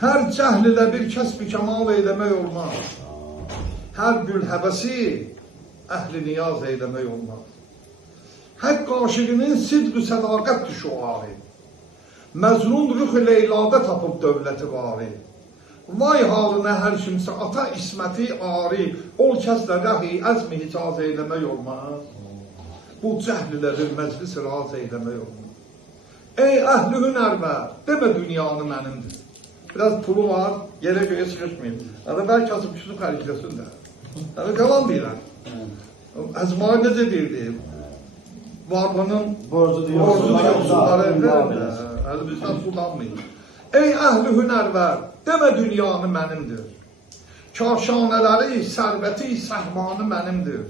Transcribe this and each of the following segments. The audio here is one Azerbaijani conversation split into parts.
Hər cəhl ilə bir kəsb-i kəmal eyləmək olmaz. Hər gül həvəsi əhli niyaz eyləmək olmaz. Həkk aşığının sidq-ü sədaqətdir şuarı. Məzlun rüx-ü leylada tapıb dövləti vari. Vay halına hər kimsə ata isməti ari, ol kəslə rəhi əzmi hicaz eyləmək olmaz. Bu cəhl ilə bir məclis raz eyləmək olmaz. Ey əhli hünərvər, demə dünyanı mənimdir. Biraz pulu var, yerə göyə sıkışmayayım. Hələ bəlkə asıb küsünü xərcləsin də. Hələ qalan deyirəm. Əzmai necə deyirdi? Varlının borcu yoxsulları evlərində. Hələ bizdən sulanmayın. Ey əhli hünərvər, demə dünyanı mənimdir. Kaşanələri, sərvəti, səhmanı mənimdir.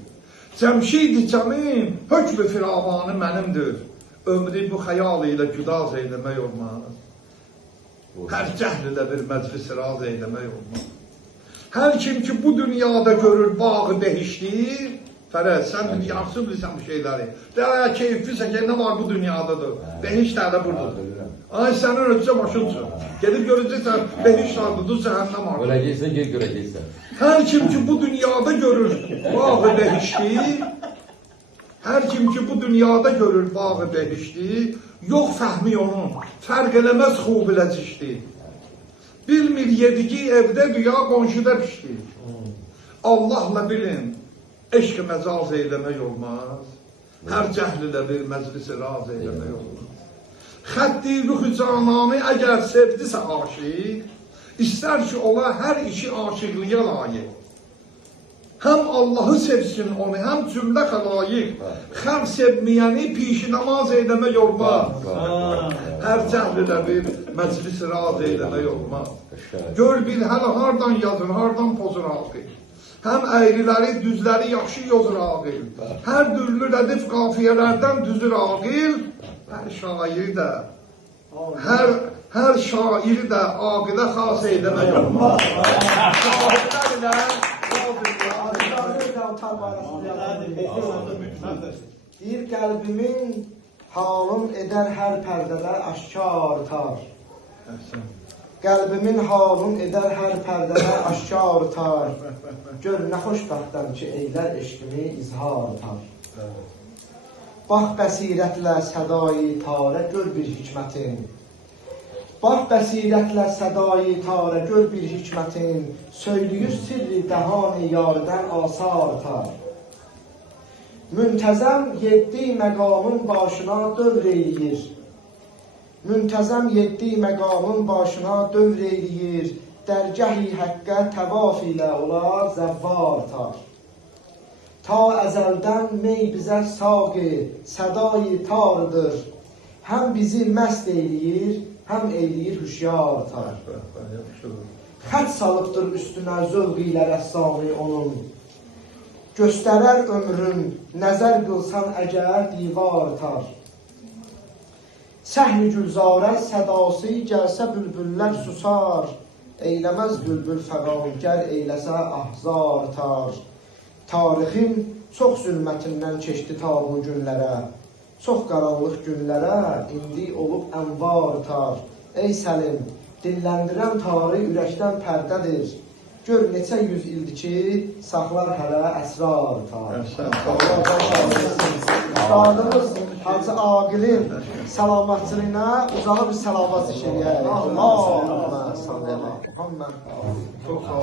Cəmşid-i cəmin, hökm-ü firavanı mənimdir. Ömrü bu xəyal ilə güdaz eyləmək olmaz. Hər cəhl ilə bir məclis raz eyləmək olmaz. Hər kim ki bu dünyada görür bağı behişti, Fərəz, sən yaxşı bilirsən bu şeyləri. Dəyə keyiflisə ki, nə var bu dünyadadır? Behiş də buradadır. Ay, sənin ölçə başın üçün. Gedib görəcəksən, behiş vardır, cəhənnəm vardır. Görəcəksən, gel görəcəksən. Hər kim ki bu dünyada görür bağı behişti, hər kim ki bu dünyada görür bağı behişti, yox fəhmi onun, fərq eləməz xub ilə cişdi. Bilmir yediki evdə dünya qonşuda pişdi. Allahla bilin, eşq-i məcaz eyləmək olmaz. Hər cəhl ilə bir məclisi raz eyləmək olmaz. Xətti ruh-u cananı əgər sevdisə aşiq, istər ki ola hər işi aşiqliyə layiq. Həm Allahı sevsin onu, həm cümlə xəlayiq. Xəm sevməyəni pişi namaz eyləmək olmaz. Hər cəhl ilə bir məclis raz eyləmək olmaz. Gör bil hələ hardan yazır, hardan pozur aqil. Həm əyriləri, düzləri yaxşı yozur aqil. Hər dürlü rədif qafiyələrdən düzür aqil. Hər şairi də, hər şairi də aqilə xas eyləmək olmaz. Şahidlər ilə deyir qəlbimin halım edər hər pərdədə aşkar tar. Qəlbimin halım edər hər pərdədə aşkar tar. Gör nə xoşbəxtəm ki eylər eşqimi izhar tar. Bax bəsirətlə sədayı tarə gör bir hikmətin. Bax bəsirətlə sədayı tarə gör bir hikmətin. Söylüyür sirri dəhan-ı yardən asar tar. Müntəzəm yeddi məqamın başına dövr eyləyir. Müntəzəm yeddi məqamın başına dövr eyləyir. Dərgəh-i həqqə təvaf ilə olar zəvvar tar. Ta əzəldən mey bizə saqi sədayı tardır. Həm bizi məst eyləyir, həm eyləyir hüşyar tar. Xət salıbdır üstünə zövq ilə rəssami onun. Göstərər ömrün, nəzər qılsan əgər divar tar. Səhni gülzarə sədası gəlsə bülbüllər susar. Eyləməz bülbül fəqan, gəl eyləsə ahzar tar. Tarixim çox zülmətindən keçdi ta bu günlərə. Çox qaranlıq günlərə indi olub ənvar tar. Ey Səlim, dinləndirən tarih ürəkdən pərdədir. Gör neçə yüz ildir ki, saxlar hələ əsrar tar. Üstadımız Hacı Aqilin salamatçılığına uzağı bir salavat işləyək. Allahümmə sallallahu aleyhi və səlləm.